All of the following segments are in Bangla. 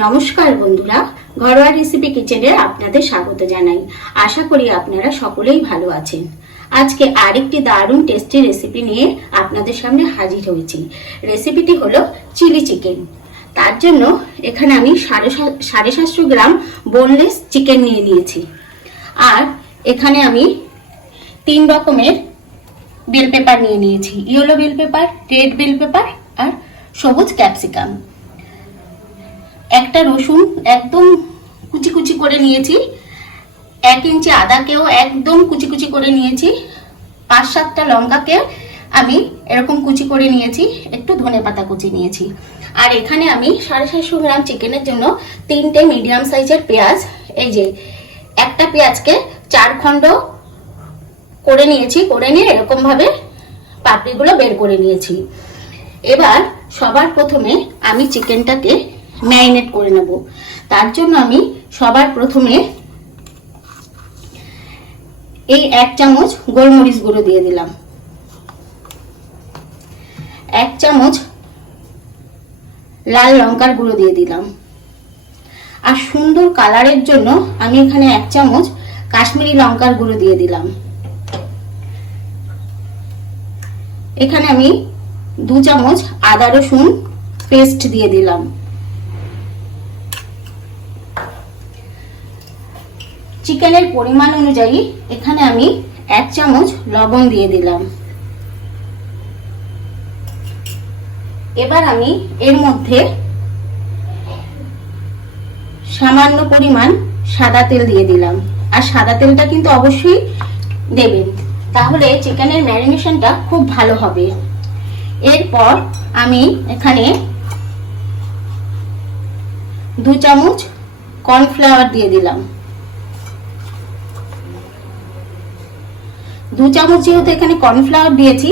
নমস্কার বন্ধুরা, ঘরোয়া রেসিপি কিচেনে আপনাদের স্বাগত জানাই। আশা করি আপনারা সকলেই ভালো আছেন। আজকে আরেকটি দারুণ টেস্টি রেসিপি নিয়ে আপনাদের সামনে হাজির হয়েছি। রেসিপিটি হলো চিলি চিকেন তার জন্য এখানে আমি সাড়ে সাড়ে সাতশো গ্রাম বোনলেস চিকেন নিয়ে নিয়েছি। আর এখানে আমি তিন রকমের বেল পেপার নিয়ে নিয়েছি। Yellow bell pepper red bell pepper আর সবুজ ক্যাপসিকাম একটা রসুন একদম কুচি কুচি করে নিয়েছি। এক ইঞ্চি আদাকেও একদম কুচি কুচি করে নিয়েছি। পাঁচ সাতটা লঙ্কাকে আমি এরকম কুচি করে নিয়েছি, একটু ধনে পাতা কুচি নিয়েছি। আর এখানে আমি সাড়ে সাতশো গ্রাম চিকেনের জন্য তিনটে মিডিয়াম সাইজের পেঁয়াজ, এই যে একটা পেঁয়াজকে চার খণ্ড করে নিয়েছি, করে নিয়ে এরকম ভাবে পাপড়িগুলো বের করে নিয়েছি। এবার সবার প্রথমে আমি চিকেনটাকে ম্যারিনেট করে নেব। তার জন্য আমি সবার প্রথমে এই এক চামচ গোলমরিচ গুঁড়ো দিয়ে দিলাম। এক চামচ লাল লঙ্কার গুঁড়ো দিয়ে দিলাম। আর সুন্দর কালারের জন্য আমি এখানে এক চামচ কাশ্মীরি লঙ্কার গুঁড়ো দিয়ে দিলাম। এখানে আমি দু চামচ আদা রসুন পেস্ট দিয়ে দিলাম। চিকেনের পরিমাণ অনুযায়ী এখানে আমি এক চামচ লবণ দিয়ে দিলাম। এবার আমি এর মধ্যে সামান্য পরিমাণ সাদা তেল দিয়ে দিলাম। আর সাদা তেলটা কিন্তু অবশ্যই দেবেন। তাহলে চিকেনের ম্যারিনেশনটা খুব ভালো হবে। এরপর আমি এখানে দু চামচ কর্নফ্লাওয়ার দিয়ে দিলাম। দু চামচ যেহেতু এখানে কর্নফ্লাওয়ার দিয়েছি,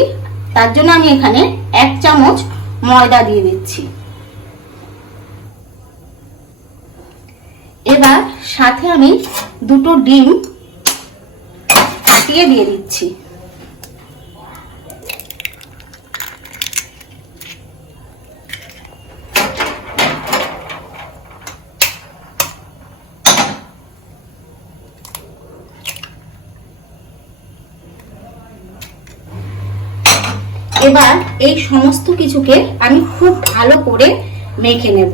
তার জন্য আমি এখানে এক চামচ ময়দা দিয়ে দিচ্ছি। এবার সাথে আমি দুটো ডিম ফাটিয়ে দিয়ে দিচ্ছি। এবার এই সমস্ত কিছুকে আমি খুব ভালো করে মেখে নেব।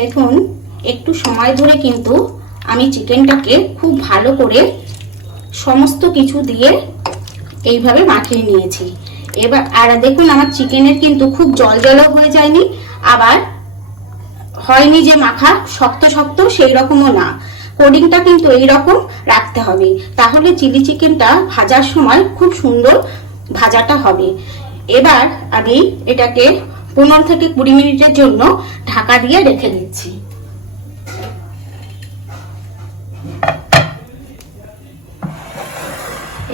দেখুন, একটু সময় ধরে কিন্তু আমি চিকেনটাকে খুব ভালো করে সমস্ত কিছু দিয়ে এইভাবে মাখিয়ে নিয়েছি। এবার, আর দেখুন, আমার চিকেনের কিন্তু খুব জল জলও হয়ে যায়নি, আবার হয়নি যে মাখা, শক্ত শক্ত সেই রকমও না। কোডিংটা কিন্তু এই রকম রাখতে হবে। তাহলে চিলি চিকেনটা ভাজার সময় খুব সুন্দর ভাজাটা হবে। এবার আমি এটাকে পনেরো থেকে কুড়ি মিনিটের জন্য ঢাকা দিয়ে রেখে দিচ্ছি।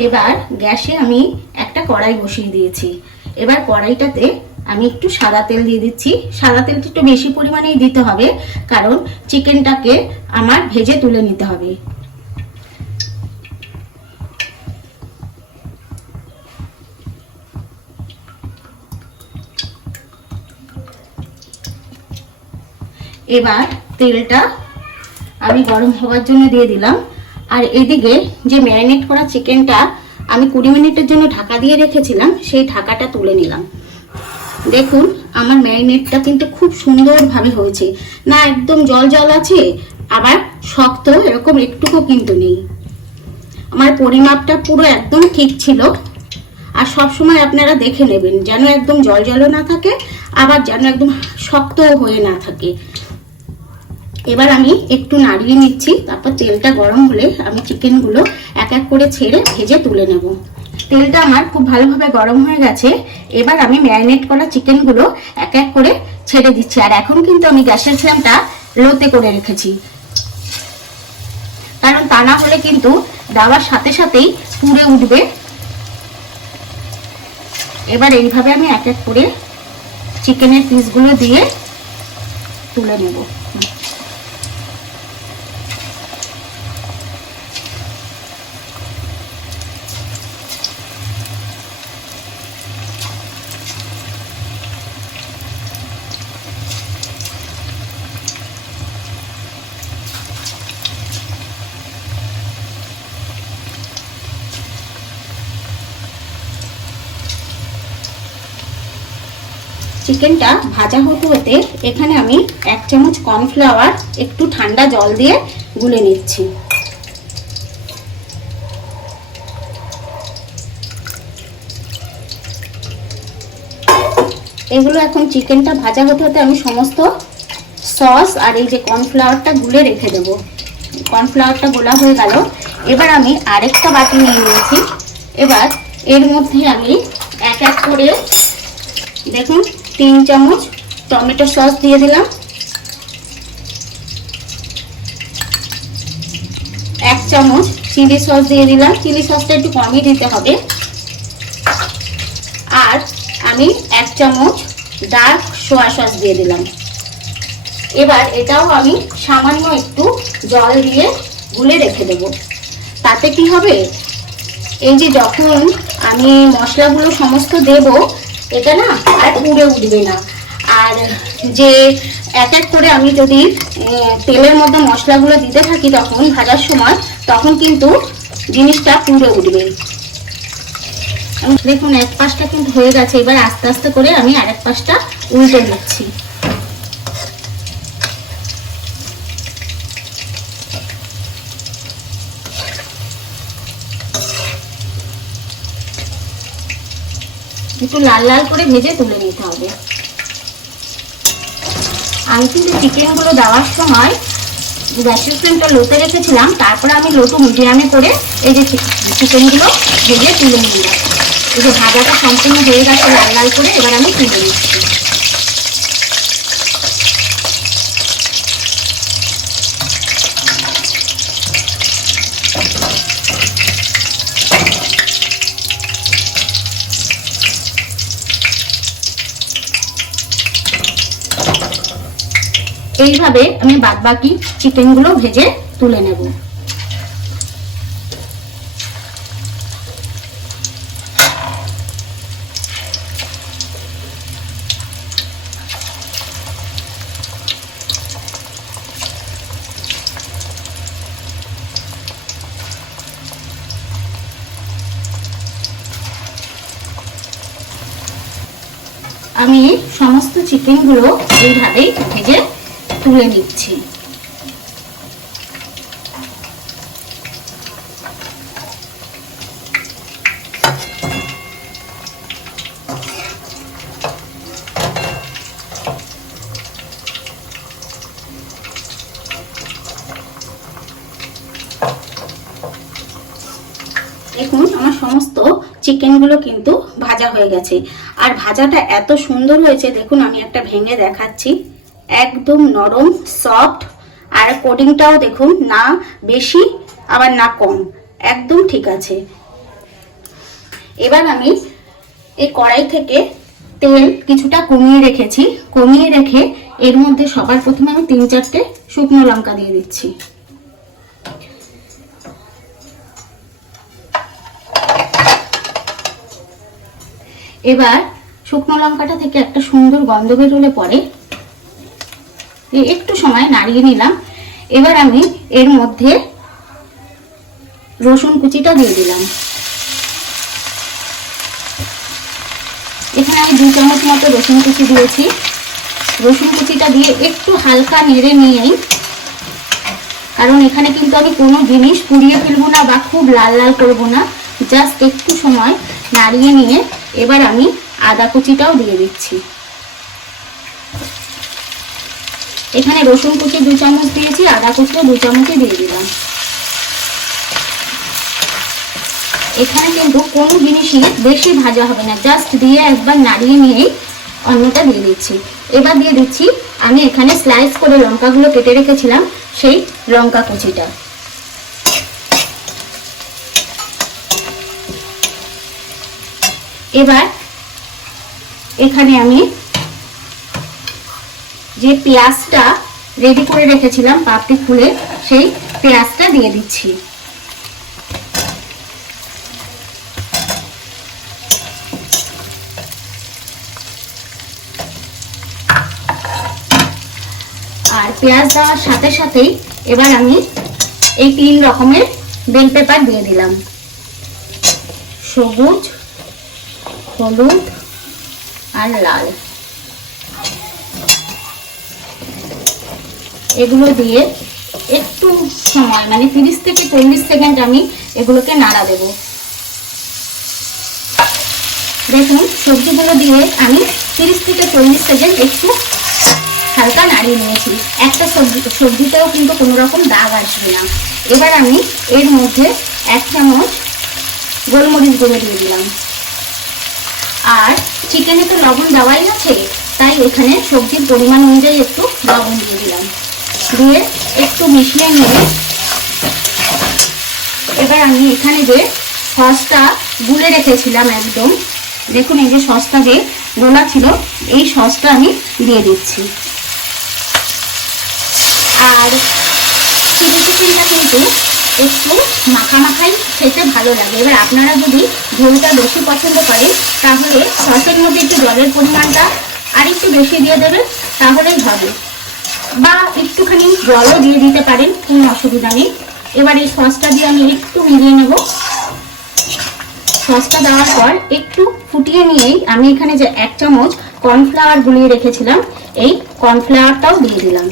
এবার গ্যাসে আমি একটা কড়াই বসিয়ে দিয়েছি। এবার কড়াইটাতে আমি একটু সাদা তেল দিয়ে দিচ্ছি। সাদা তেলটা একটু বেশি পরিমাণেই দিতে হবে, কারণ চিকেনটাকে আমার ভেজে তুলে নিতে হবে। এবার তেলটা আমি গরম হওয়ার জন্য দিয়ে দিলাম। আর এদিকে যে ম্যারিনেট করা চিকেনটা আমি কুড়ি মিনিটের জন্য ঢাকা দিয়ে রেখেছিলাম, সেই ঢাকাটা তুলে নিলাম। দেখুন, আমার ম্যারিনেটটা কিন্তু খুব সুন্দরভাবে হয়েছে। না, একদম জল জল আছে, আবার শক্ত, এরকম একটুকু কিন্তু নেই। আমার পরিমাপটা পুরো একদম ঠিক ছিল। আর সব সময় আপনারা দেখে নেবেন, যেন একদম জল জলও না থাকে, আবার যেন একদম শক্তও হয়ে না থাকে। এবার আমি একটু নাড়িয়ে নিচ্ছি, তারপর তেলটা গরম হলে আমি চিকেনগুলো এক এক করে ছেড়ে ভেজে তুলে নেব। তেলটা আমার খুব ভালোভাবে গরম হয়ে গেছে। এবার আমি ম্যারিনেট করা চিকেনগুলো এক এক করে ছেড়ে দিচ্ছি। আর এখন কিন্তু আমি গ্যাসের ফ্লেমটা লোতে করে রেখেছি। কারণ তা না হলে কিন্তু দেওয়ার সাথে সাথেই পুড়ে উঠবে। এবার এইভাবে আমি এক এক করে চিকেনের পিসগুলো দিয়ে তুলে নেব। চিকেনটা ভাজা হতে হতে এখানে আমি এক চামচ কর্নফ্লাওয়ার, একটু ঠান্ডা জল দিয়ে গুলে নিচ্ছি। এগুলো এখন চিকেনটা ভাজা হতে হতে আমি সমস্ত সস আর এই যে কর্নফ্লাওয়ারটা গুলে রেখে দেবো। কর্নফ্লাওয়ারটা গোলা হয়ে গেল। এবার আমি আরেকটা বাটি নিয়ে নিয়েছি। এবার এর মধ্যে আমি এক এক করে, দেখুন তিন চামচ টমেটো সস দিয়ে দিলাম। এক চামচ চিলি সস দিয়ে দিলাম। চিলি সসটা একটু কমই দিতে হবে। আর আমি এক চামচ ডার্ক সোয়া সস দিয়ে দিলাম। এবার এটাও আমি সামান্য একটু জল দিয়ে গুলে রেখে দেব। তাতে কি হবে? এই যে যখন আমি মশলাগুলো সমস্ত দেব এটা না আর উড়ে উঠবে না। আর যে এক এক করে আমি যদি তেলের মধ্যে মশলাগুলো দিতে থাকি তখন ভাজার সময়, তখন কিন্তু জিনিসটা পুড়ে উঠবে। দেখুন, এক পাশটা কিন্তু হয়ে গেছে। এবার আস্তে আস্তে করে আমি আরেক পাশটা উল্টে দিচ্ছি। একটু লাল লাল করে ভেজে তুলে নিতে হবে। আমি কিন্তু চিকেনগুলো দেওয়ার সময় গ্যাসের ফ্লেমটা লোতে রেখেছিলাম, তারপরে আমি লোটু মিডিয়ামে করে এই যে চিকেনগুলো ভেজে তুলে নিলাম। এই যে ভাজাটা সম্পূর্ণ হয়ে গেছে লাল লাল করে, এবার আমি তুলে নিচ্ছি। এইভাবে আমি বাদ বাদবাকি চিকেনগুলো ভেজে তুলে নেব। আমি সমস্ত চিকেনগুলো এইভাবেই ভেজে তুলে নিচ্ছি। দেখুন, আমার সমস্ত চিকেনগুলো কিন্তু ভাজা হয়ে গেছে। আর ভাজাটা এত সুন্দর হয়েছে, দেখুন, আমি একটা ভেঙে দেখাচ্ছি। একদম নরম সফট আর কোডিংটাও দেখুন, না বেশি, আবার না কম। একদম ঠিক আছে। এবার আমি এই কড়াই থেকে তেল কিছুটা কমিয়ে রেখেছি। কমিয়ে রেখে এর মধ্যে সবার প্রথমে আমি তিন চারটে শুকনো লঙ্কা দিয়ে দিচ্ছি। এবার শুকনো লঙ্কাটা থেকে একটা সুন্দর গন্ধ বেরোলে পরে একটু সময় নাড়িয়ে নিলাম। এবার আমি এর মধ্যে রসুন কুচিটা দিয়ে দিলাম। এখানে আমি দু চামচ মতো রসুন কুচি দিয়েছি। রসুন কুচিটা দিয়ে একটু হালকা নেড়ে নিয়েই, কারণ এখানে কিন্তু আমি কোনো জিনিস পুড়িয়ে ফেলব না বা খুব লাল লাল করব না। জাস্ট একটু সময় নাড়িয়ে নিয়ে এবার আমি আদা কুচিটাও দিয়ে দিচ্ছি। এখানে রসুন কুচি দু চামচ দিয়েছি, আদা কুচিও দু চামচই দিয়ে দিলাম। এখানে কিন্তু কোনো জিনিসই বেশি ভাজা হবে না জাস্ট দিয়ে একবার নাড়িয়ে নিয়েই অন্যটা দিয়ে দিচ্ছি। এবার দিয়ে দিচ্ছি, আমি এখানে স্লাইস করে লঙ্কাগুলো কেটে রেখেছিলাম, সেই লঙ্কা কুচিটা। এবার এখানে আমি যে পেঁয়াজটা রেডি করে রেখেছিলাম পাপড়ি খুলে, সেই পেঁয়াজটা দিয়ে দিচ্ছি। আর পেঁয়াজ দেওয়ার সাথে সাথেই এবার আমি এই তিন রকমের বেল পেপার দিয়ে দিলাম। সবুজ, হলুদ আর লাল। এগুলো দিয়ে একটু সময় মানে তিরিশ থেকে চল্লিশ সেকেন্ড আমি এগুলোকে নাড়া দেব। দেখুন, সবজিগুলো দিয়ে আমি তিরিশ থেকে চল্লিশ সেকেন্ড একটু হালকা নাড়িয়ে নিয়েছি। একটা সবজি, সবজিতেও কিন্তু কোনো রকম দাগ আসবে না। এবার আমি এর মধ্যে এক চামচ গোলমরিচ গুঁড়ো দিয়ে দিলাম। আর চিকেনে তো লবণ দেওয়াই আছে, তাই এখানে সবজির পরিমাণ অনুযায়ী একটু লবণ দিয়ে দিলাম। দিয়ে একটু মিশিয়ে নিয়ে এবার আমি এখানে যে সসটা গুলে রেখেছিলাম একদম। দেখুন এই যে সসটা যে গোলা ছিল, এই সসটা আমি দিয়ে দিচ্ছি। আর চিলি চিকেনটা কিন্তু একটু মাখা মাখাই খেতে ভালো লাগে। এবার আপনারা যদি ঝোলটা বেশি পছন্দ করেন, তাহলে সসের মধ্যে একটু জলের পরিমাণটা আর একটু বেশি দিয়ে দেবেন, তাহলেই হবে। বা একটুখানি জলও দিয়ে দিতে পারেন, কোনো অসুবিধা নেই। এবার এই সসটা দিয়ে আমি একটু মিলিয়ে নেব। সসটা দেওয়ার পর একটু ফুটিয়ে নিয়েই আমি এখানে যে এক চামচ কর্নফ্লাওয়ার গুলিয়ে রেখেছিলাম, এই কর্নফ্লাওয়ারটাও দিয়ে দিলাম।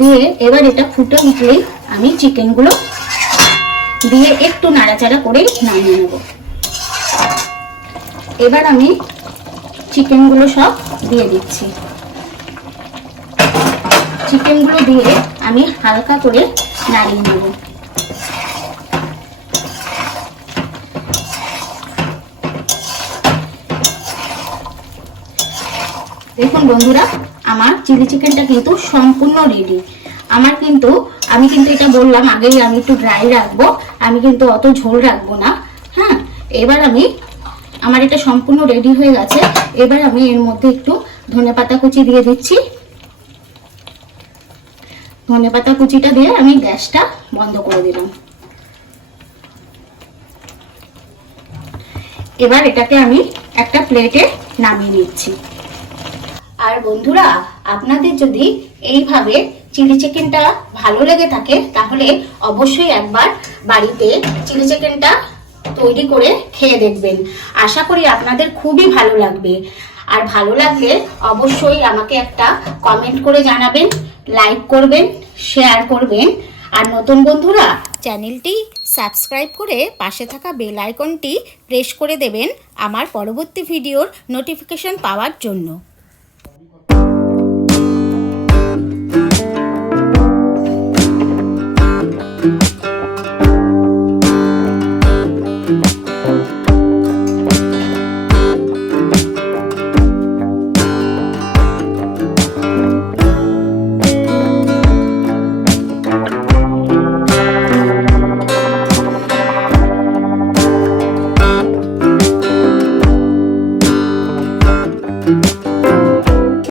দিয়ে এবার এটা ফুটে উঠলেই আমি চিকেনগুলো দিয়ে একটু নাড়াচাড়া করে নামিয়ে নেব। এবার আমি চিকেনগুলো সব দিয়ে দিচ্ছি। চিকেনগুলো দিয়ে আমি হালকা করে নাড়িয়ে নেব। দেখুন বন্ধুরা, আমার চিলি চিকেনটা কিন্তু সম্পূর্ণ রেডি আমার কিন্তু, আমি কিন্তু এটা বললাম আগেই আমি একটু ড্রাই রাখব, আমি কিন্তু অত ঝোল রাখব না। হ্যাঁ এবার আমি আমার এটা সম্পূর্ণ রেডি হয়ে গেছে। এবার আমি এর মধ্যে একটু ধনে পাতা কুচি দিয়ে দিচ্ছি। ধনে পাতা কুচিটা দিয়ে আমি গ্যাসটা বন্ধ করে দিলাম। এবার এটাকে আমি একটা প্লেটে নামিয়ে নিচ্ছি। আর বন্ধুরা, আপনাদের যদি এইভাবে চিলি চিকেনটা ভালো লেগে থাকে, তাহলে অবশ্যই একবার বাড়িতে চিলি চিকেনটা তৈরি করে খেয়ে দেখবেন। আশা করি আপনাদের খুবই ভালো লাগবে। আর ভালো লাগলে অবশ্যই আমাকে একটা কমেন্ট করে জানাবেন লাইক করবেন শেয়ার করবেন। আর নতুন বন্ধুরা, চ্যানেলটি সাবস্ক্রাইব করে পাশে থাকা বেল আইকনটি প্রেস করে দেবেন আমার পরবর্তী ভিডিওর নোটিফিকেশন পাওয়ার জন্য।